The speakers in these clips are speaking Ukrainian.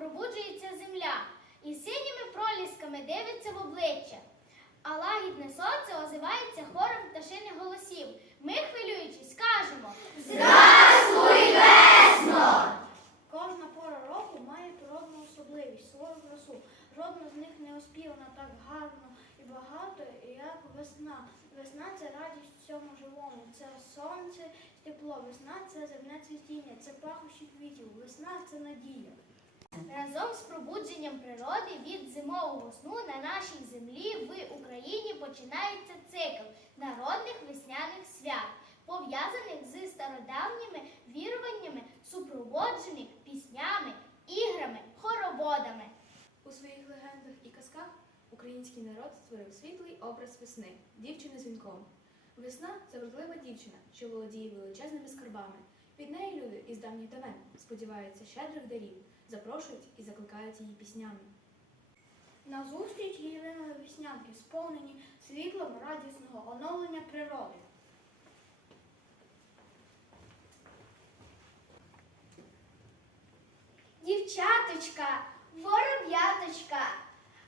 пробуджується земля, і синіми пролісками дивиться в обличчя. А лагідне сонце озивається хором пташиних голосів. Ми, хвилюючись, кажемо Кожна пора року має природну особливість, свою красу. Жодна з них не оспівана так гарно і багато, як весна. Весна це радість всьому живому. Це сонце, тепло. Весна це земне цвітіння, це пахощі квітів. Весна це надія. Разом з пробудженням природи від зимового сну на нашій землі в Україні починається цикл народних весняних свят, пов'язаних з стародавніми віруваннями, супроводжених піснями, іграми, хороводами. У своїх легендах і казках український народ створив світлий образ весни, дівчини з вінком. Весна це вродлива дівчина, що володіє величезними скарбами. Від неї люди із давніх давен сподіваються щедрих дарів, запрошують і закликають її піснями. На зустріч їй линули веснянки, сповнені світлом радісного оновлення природи. Дівчаточка, вороб'яточка,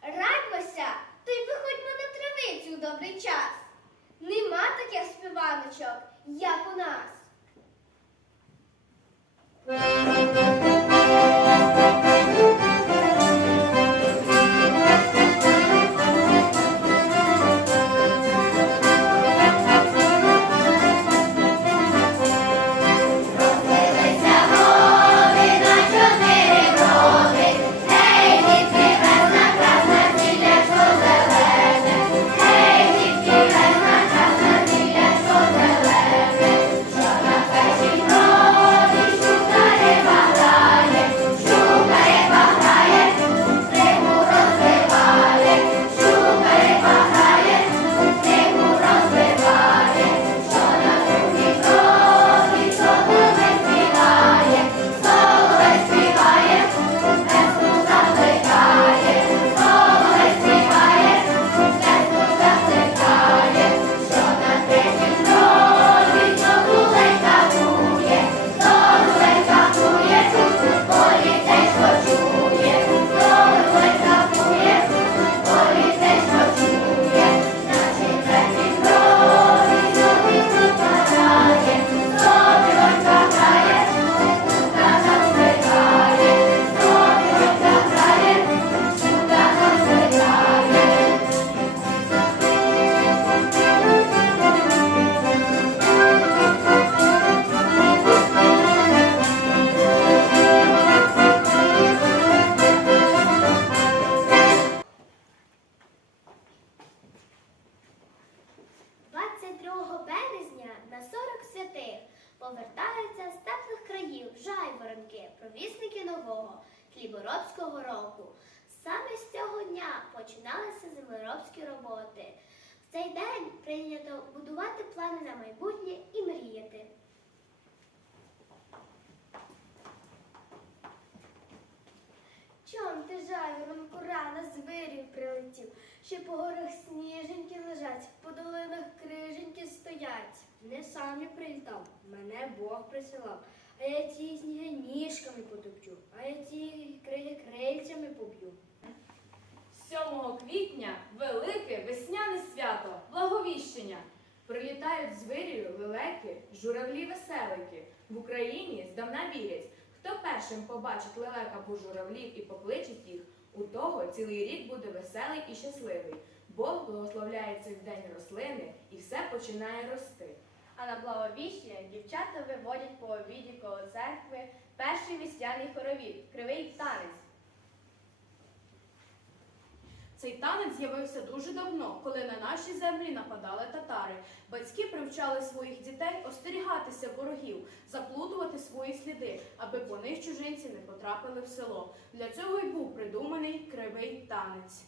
радьмося, то й виходьмо на травицю в добрий час. Нема таких співаночок, як у нас. – повертаються з теплих країв жайворонки, провісники нового хліборобського року. Саме з цього дня починалися землеробські роботи. В цей день прийнято будувати плани на майбутнє і мріяти. Чом ти жайворонку рано з прилетів, ще по горах сніженьки лежать, по долинах стоять. Не сам я прилітав, мене Бог присилав. А я ці сніги ніжками потопчу, а я ці криги крильцями поб'ю. 7 квітня велике весняне свято, благовіщення. Прилітають з вирію журавлі веселики. В Україні здавна вірять, хто першим побачить лелека або журавлів і покличить їх, у того цілий рік буде веселий і щасливий. Бог благословляє цей день рослини і все починає рости. А на благовіщення дівчата виводять по обіді коло церкви перший вістяний хоровід кривий танець. Цей танець з'явився дуже давно, коли на наші землі нападали татари. Батьки привчали своїх дітей остерігатися ворогів, заплутувати свої сліди, аби по них чужинці не потрапили в село. Для цього й був придуманий кривий танець.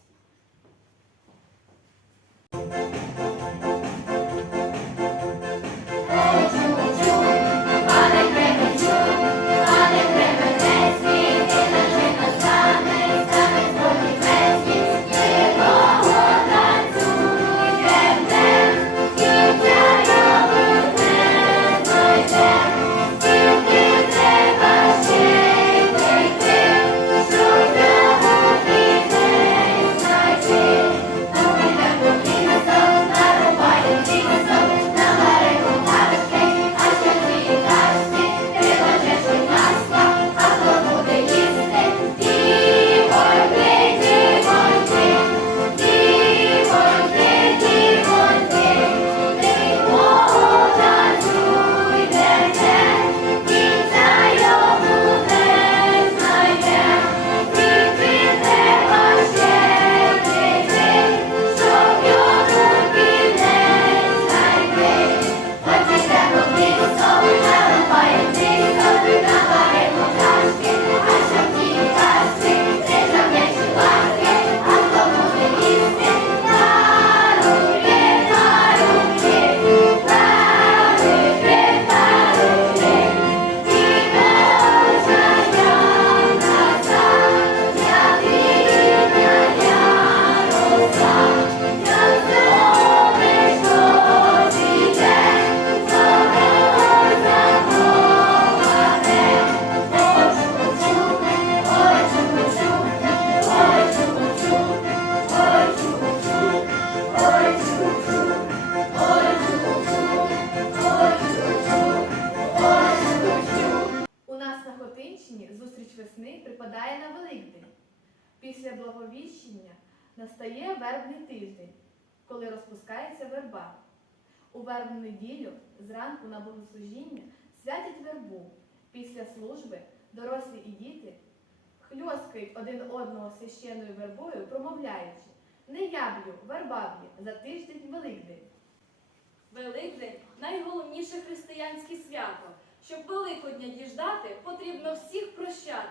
Зустріч весни припадає на Великдень. Після Благовіщення настає вербний тиждень, коли розпускається верба. У вербну неділю зранку на богослужіння святять вербу. Після служби дорослі і діти хльоскають один одного священною вербою, промовляючи Не яблю, б'є, за тиждень Великдень. Великдень найголовніше християнське свято. Щоб Великодня діждати, потрібно всіх прощати,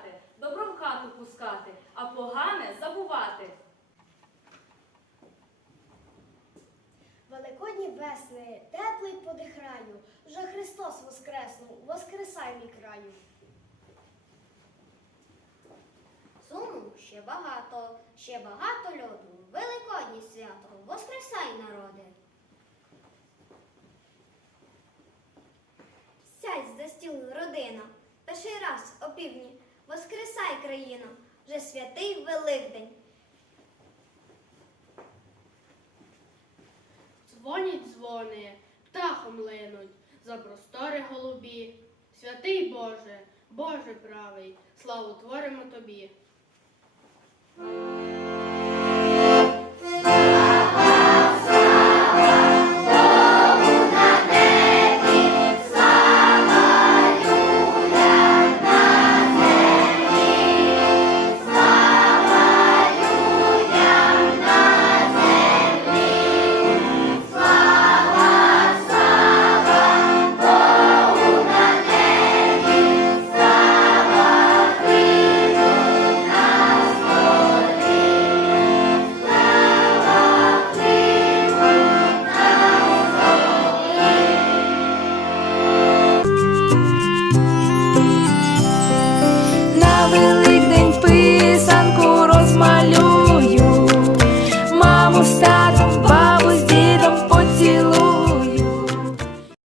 мій краю. Суму ще багато, ще багато льоду. Великодні свято, воскресай народи. Сядь за стіл родина, перший раз опівдні, воскресай країно, вже святий Великдень. Святий Боже, Боже правий, славу творимо тобі.